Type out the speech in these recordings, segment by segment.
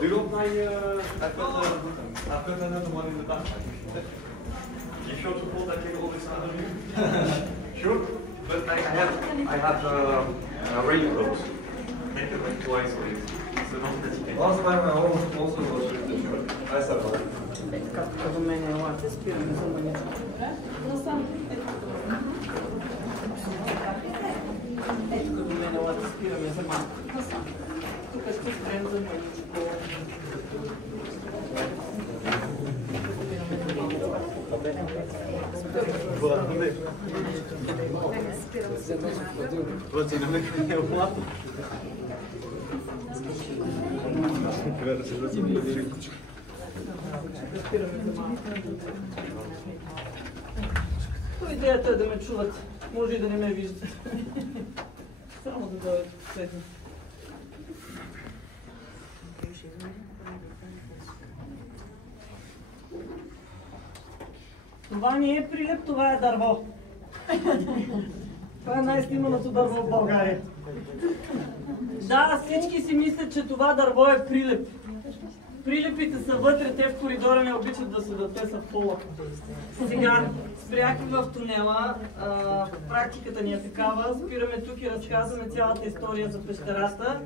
Do you want my, I've got another one in the back. You sure to hold that cable this under you? Sure, but I have raincoat. Make it like twice or it. So don't hesitate. Last time I almost also was with the shirt. I survived. Както до мен елате, спираме за мъничко. Ето до мен елате, спираме за малко. Тук ще спрем за мъничко. То идеята е да ме чуват, може и да не ме виждат. Само да дойдат последно. Това не е прилеп, това е дърво. Това е най-сниманото дърво в България. Да, всички си мислят, че това дърво е прилеп. Прилепите са вътре, те в коридора не обичат да седат, те са в пола. Сега спрях в тунела, практиката ни е такава, спираме тук и разказваме цялата история за пещерата.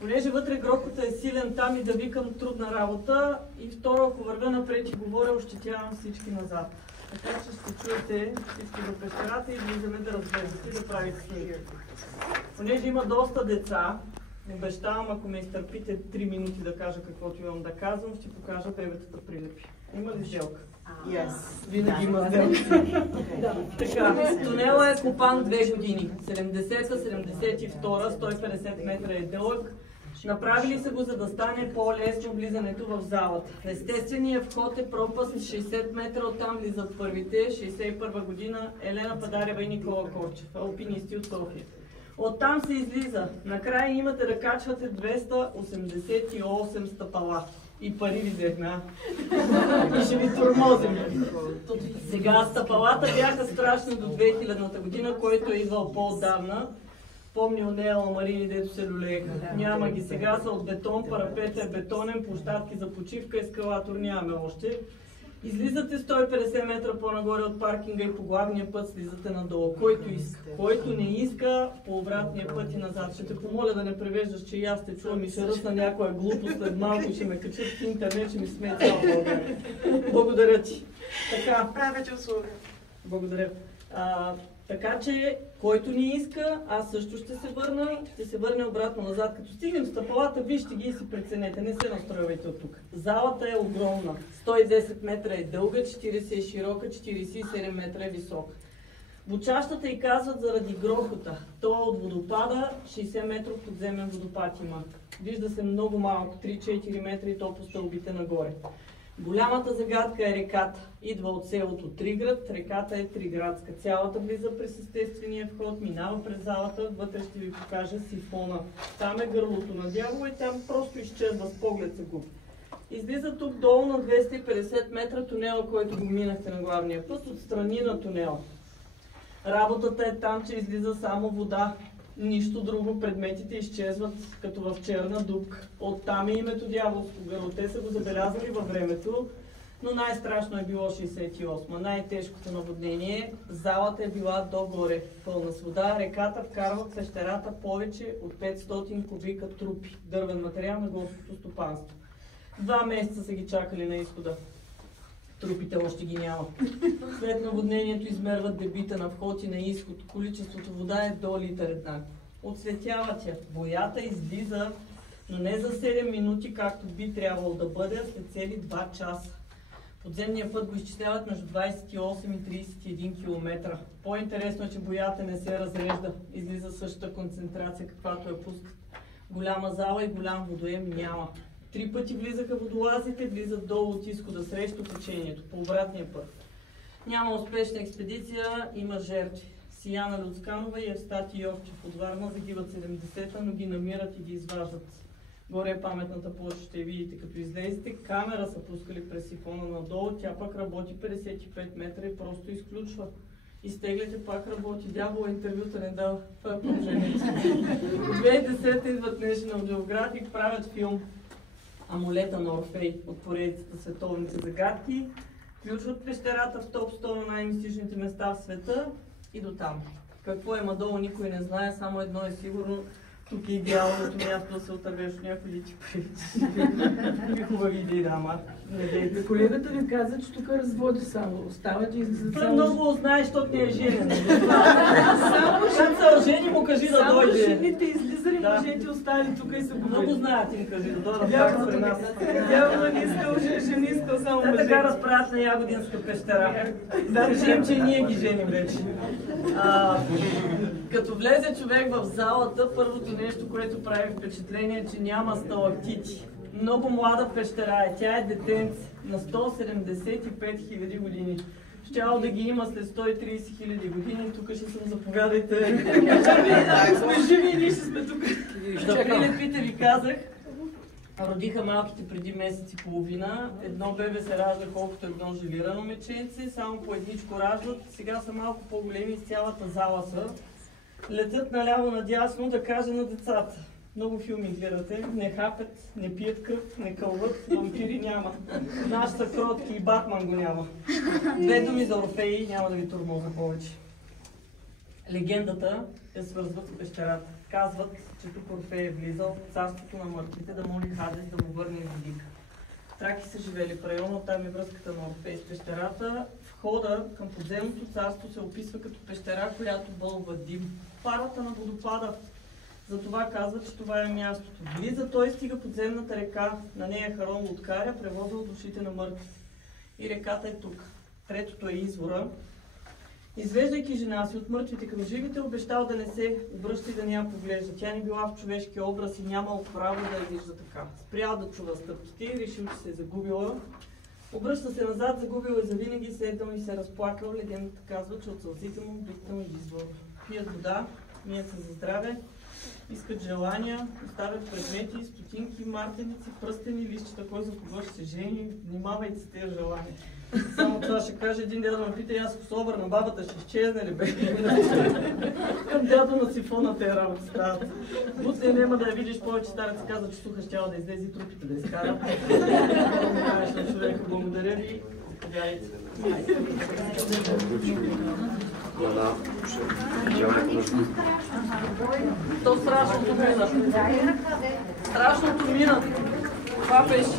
Понеже вътре грохота е силен там и да викам трудна работа, и второ, ако вървя напред и говоря, ощетявам всички назад. Така че ще чуете всички до пещерата и влизаме да разглеждате и да правите снимки. Понеже има доста деца, обещавам, ако ме изтърпите 3 минути да кажа каквото имам да казвам, ще покажа бебетата прилепи. Има ли сделка? Yes. Винаги има сделка. Така, тунела е копан 2 години. 70-та, 72-та, 150 метра е дълъг. Направили са го, за да стане по-лесно влизането в залата. Естественият вход е пропаст 60 метра, оттам влизат първите, 61 година, Елена Падарева и Никола Корчев, алпинисти от София. Оттам се излиза. Накрая имате да качвате 288 стъпала. И пари ви взехме, и ще ви тормозим. Сега стъпалата бяха страшни до 2000-та година, който е идвал по-отдавна. Помня нея ламарини, дето се люлееха. Няма ги. Сега са от бетон, парапет е бетонен, площадки за почивка, ескалатор нямаме още. Излизате 150 метра по-нагоре от паркинга и по главния път слизате надолу. Който иска. Който не иска, по обратния път и назад. Ще те помоля да не превеждаш, че и аз те чувам и ще ръсна някоя глупост след малко и ще ме качат в интернет, ще ми смее цяла България. Благодаря ти. Така. Правя ти услуга. Благодаря. Така че, който ни иска, аз също ще се върне обратно назад. Като стигнем стъпалата, вижте ги и си преценете, не се настройвайте от тук. Залата е огромна. 110 метра е дълга, 40 е широка, 47 метра е висока. Бучащата й казват заради грохота. То от водопада, 60 метров подземен водопад има. Вижда се много малко, 3-4 метра и то по стълбите нагоре. Голямата загадка е реката. Идва от селото Триград, реката е триградска. Цялата влиза през естествения вход, минава през залата, вътре ще ви покажа сифона. Там е гърлото на дявола и там просто изчезва, с поглед се губи. Излиза тук долу на 250 метра тунела, който го минахте на главния път, отстрани на тунела. Работата е там, че излиза само вода. Нищо друго, предметите изчезват като в черна дупка. Оттам е името дяволско гърло. Те са го забелязали във времето, но най-страшно е било 68-ма. Най-тежкото наводнение. Залата е била догоре, пълна с вода. Реката вкарва в пещерата повече от 500 кубика трупи. Дървен материал на горското стопанство. 2 месеца са ги чакали на изхода. Трупите още ги няма. След наводнението измерват дебита на вход и на изход. Количеството вода е до литър еднакво. Отсветява тя. Боята излиза, но не за 7 минути, както би трябвало да бъде, а след цели 2 часа. Подземния път го изчисляват между 28 и 31 км. По-интересно е, че боята не се разрежда. Излиза същата концентрация, каквато я пускат. Голяма зала и голям водоем няма. 3 пъти влизаха водолазите, влизат долу от изхода срещу течението, по обратния път. Няма успешна експедиция, има жертви. Сияна Люцканова и Евстати Йовчев от Варна загиват 70-та, но ги намират и ги изваждат. Горе е паметната площ, ще видите като излезете. Камера са пускали през сифона надолу, тя пак работи 55 метра и просто изключва. Изтегляте, пак работи. Дявола интервюта не дава. Това е положението. В 2010 идват National Geographic, правят филм. амулета на Орфей от поредицата Световните загадки. Включват пещерата в топ 100 на най-мистичните места в света и до там. Какво има долу, никой не знае, само едно е сигурно. Тук е идеалното място да се отървеш от някой да ти прави. Хубави идеи, да, ама не дейте. Колегата ви каза, че тук разводи само. Остават и за много знаеш, защото не е женен. Само ще се ожени, му кажи да дойде. Само жените излизали, мъжете остали тук и се говори. Много знаят им, кажи да дойдат при нас. Явно не искал жени, искал само мъже. Така разправят на Ягодинска пещера. Да кажем, че ние ги женим вече. Като влезе човек в залата, първото нещо, което прави впечатление е, че няма сталактити. Много млада пещера е. Тя е детенце на 175 000 години. Щяло да ги има след 130 000 години. Тук ще съм, заповядайте. Сме живи и ние ще сме тук. Да прилепите ви казах. Родиха малките преди месец и половина. Едно бебе се ражда колкото едно желирано меченце. Само по едничко раждат. Сега са малко по-големи, с цялата зала са. Летят наляво надясно да кажа на децата. Много филми гледате, не хапят, не пият кръв, не кълват, вампири няма. Наши са кротки и Батман го няма. Две думи за Орфей, няма да ви турмоза повече. Легендата е свързва с пещерата. Казват, че тук Орфей е влизал в царството на мъртвите да моли Хадес да му върне Евридика. Траки са живели в района, там е връзката на Орфей с пещерата. Входа към подземното царство се описва като пещера, която бълва дим. Парата на водопада. Затова казва, че това е мястото. Влиза той, стига подземната река, на нея Харон откаря, превозва душите на мъртви. И реката е тук. Третото е извора. Извеждайки жена си от мъртвите към живите, обещал да не се обръща и да не я поглежда. Тя не била в човешки образ и нямал право да я вижда така. Спрял да чува стъпките и решил, че се е загубила. Обръща се назад, загубил е завинаги, седнал и се разплакал. Легендата казва, че от сълзите му битта му извор. Пият вода, мият се за здраве, искат желания, оставят предмети, стотинки, мартеници, пръстени, листчета, кой за кого ще се жени. Внимавайте с тези желания. Само това ще каже, един дядо ме пита, аз ако се обърна, бабата ще изчезне ли бе? Към дядо на сифона те работи стават. Утре няма да я видиш повече, старец каза, че суха щяла да излезе и трупите да изкара. Благодаря на човека, благодаря ви. Заповядайте. То страшното мина. Страшното мина. Това беше.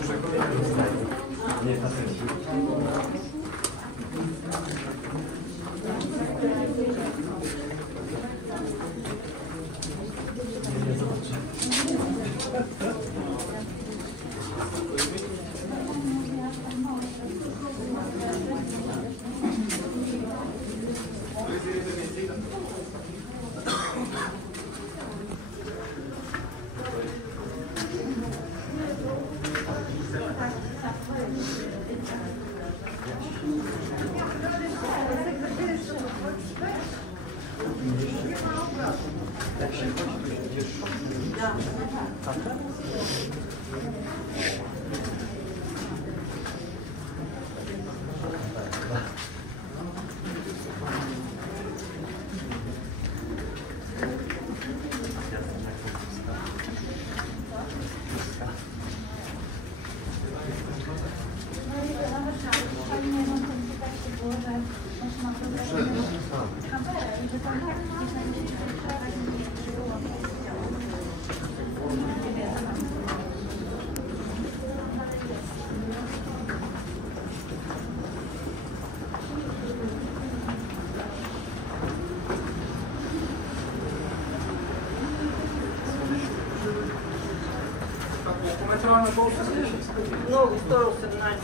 Много, 118.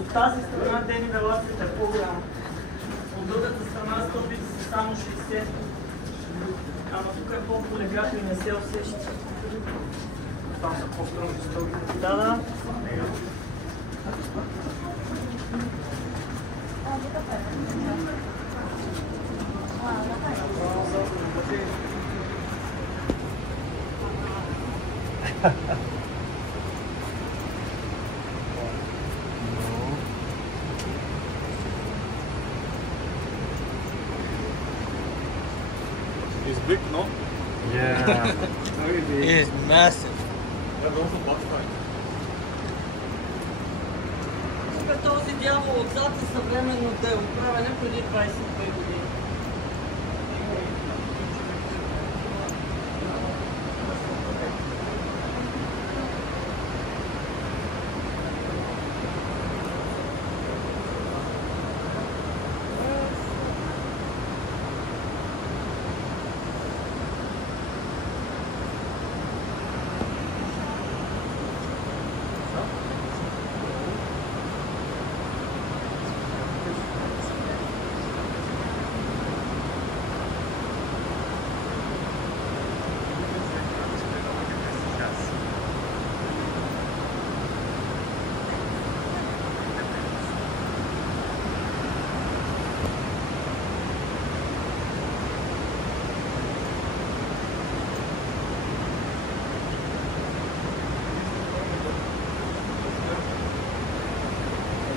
От тази страна денивелацията е по-голяма. От другата страна стълбите са само 60. Ама тук е по-полегато и не се усеща. Там са по-стръмни стълбите. Да. It's big, no? Yeah. Very big. It is massive. That's also box time. Тук този дявол отзад е съвременно дело, правене преди 22 години.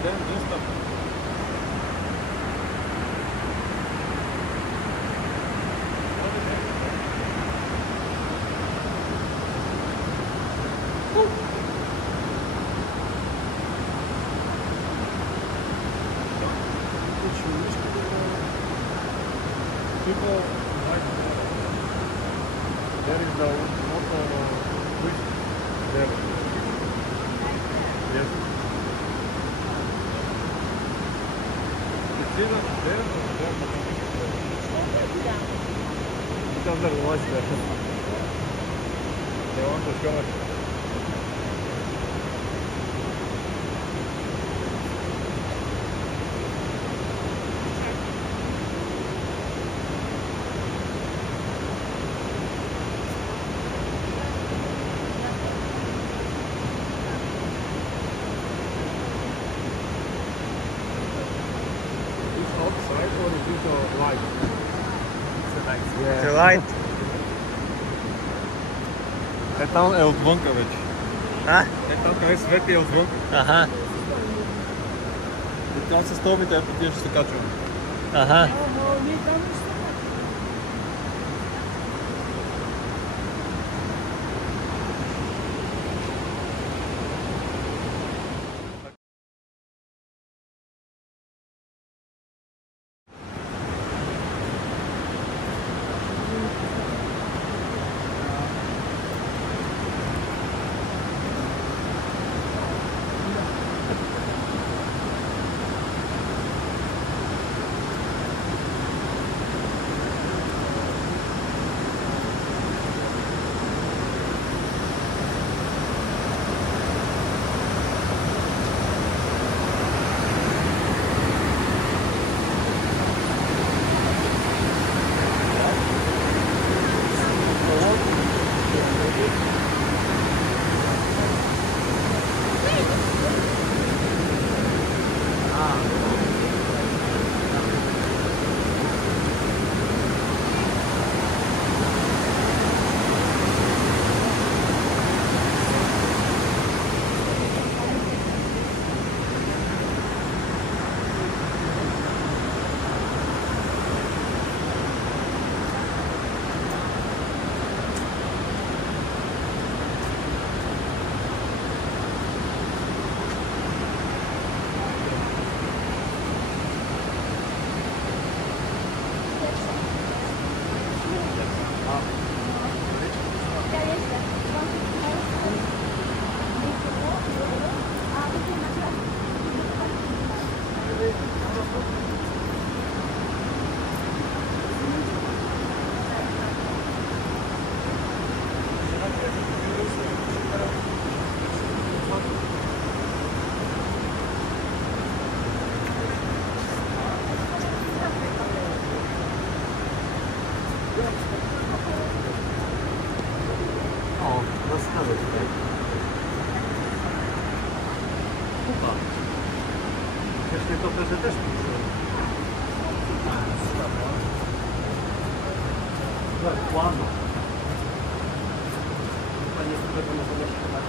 Then this stuff. People like there is the motor twist there. Yes. It's either there or there. It doesn't watch that. They want to show it. Outside or is it light? The light. Там е отвънка вече. А? Там къде свети е отвън. Аха. И там са стълбите, ето тия ще се качваме. Аха. Jeśli to wtedy też pisze. Quando? Panie którego możemy się tak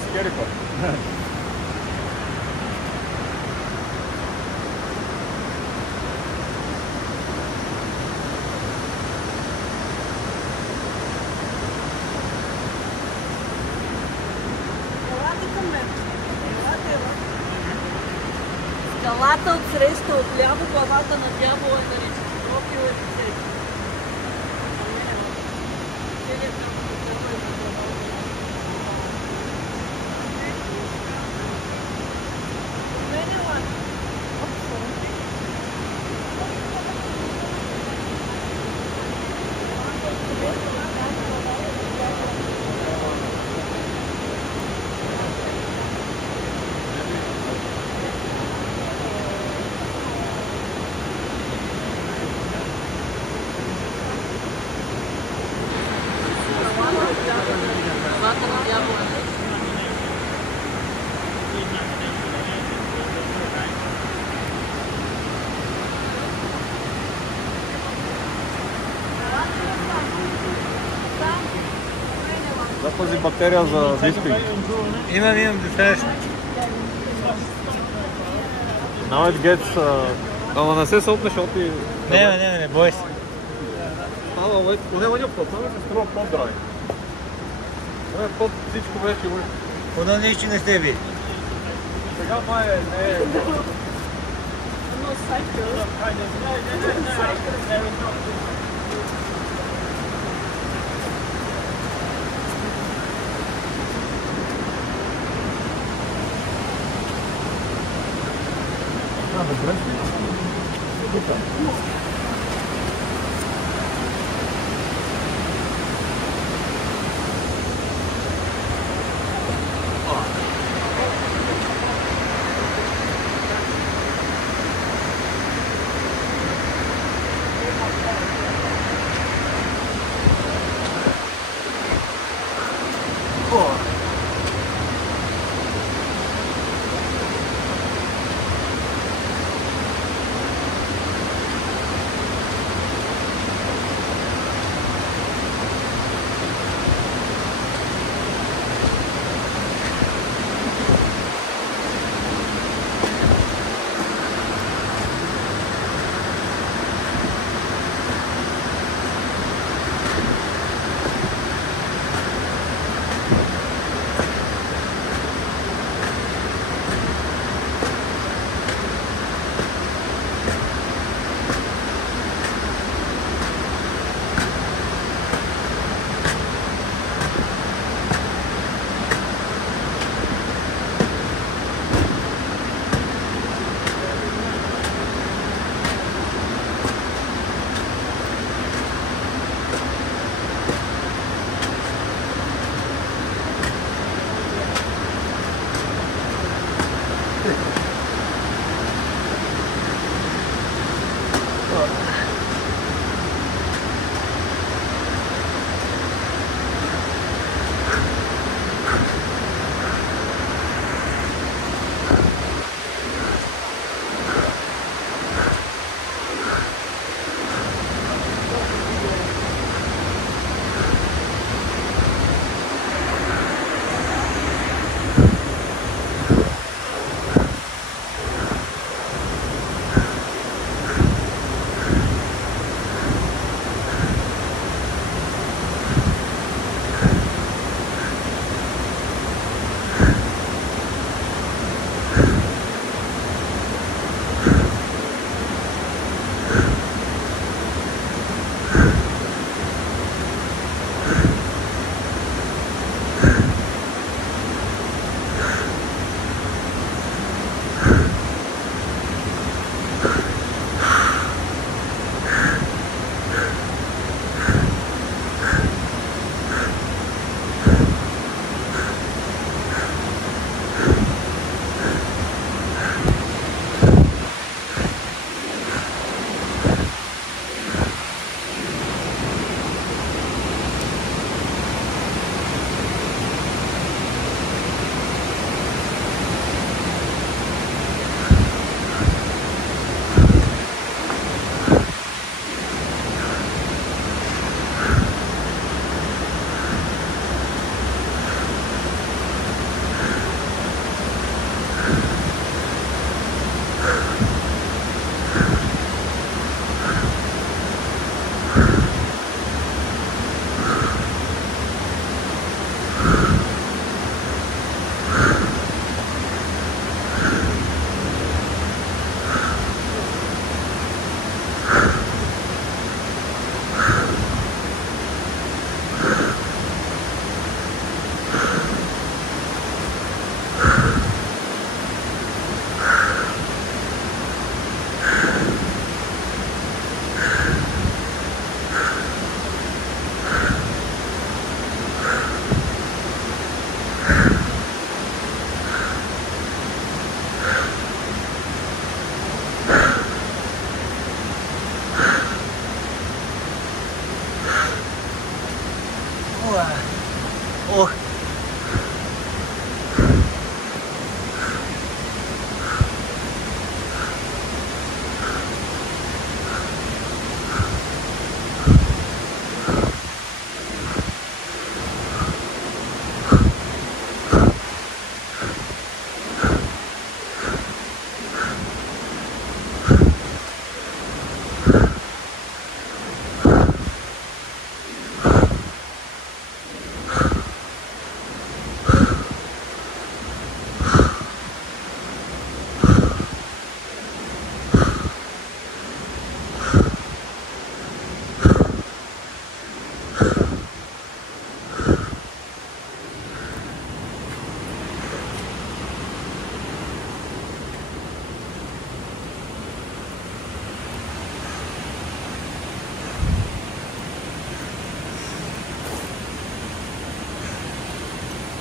скери път. Скалата от среща отляво, главата на дявола е нарича Скопио Епицей. Главата на дявола. Запази батерия за диспинг. Имам достатъчно. Now it gets... Ама не се сълпнеш, защото и... Не бой се. Ама, поне лъньопто, това ми се струва по-драй. Под всичко вече го... Поне нищо не сте види. Сега май не е...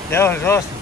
Няма жалост.